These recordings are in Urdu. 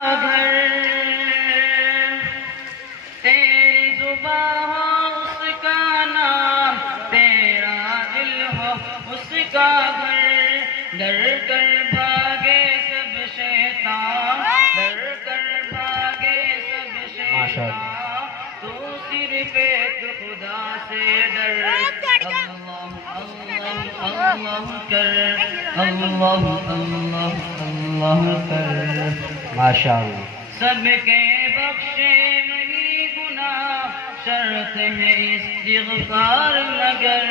گھر تیری زباں ہو اس کا نام، تیرا دل ہو اس کا گھر، ڈر کر بھاگے سب شیطان، ڈر کر بھاگے سب شیطان، تو صرف ایک خدا سے ڈر۔ اللہ اللہ اللہ کر، اللہ اللہ اللہ کر، ماشاءاللہ۔ سب کے بخشے وہی گناہ، شرط ہے استغفار مگر،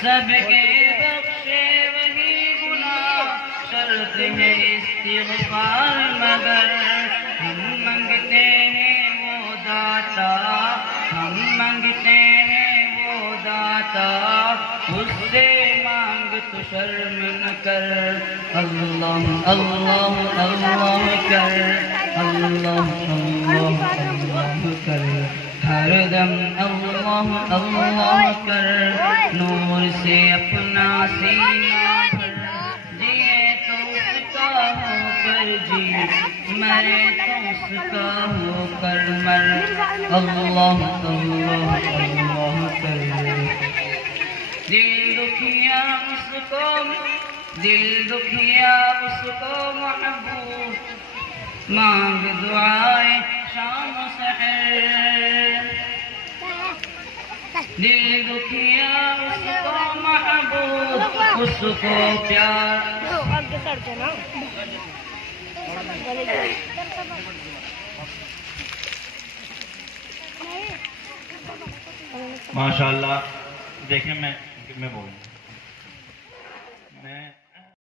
سب کے بخشے وہی گناہ، شرط ہے استغفار مگر، ہم منگتے ہیں وہ داتا، ہم منگتے ہیں وہ داتا، اس سے مانگ تو شرم نہ کر۔ اللہ اللہ اللہ کر، اللہ اللہ اللہ کر، ہر دم اللہ اللہ کر، نور سے اپنا سینہ بھر، جیے تو اس کا ہو کر جی، مرے تو اس کا ہو کر مر۔ اللہ اللہ اللہ کر، دل دکھیا اس کو، دل دکھیا اس کو محبوب، مانگ دعائیں شام و سحر، دل دکھیا اس کو محبوب، اس کو پیار۔ ماشاءاللہ۔ دیکھیں میں بولوں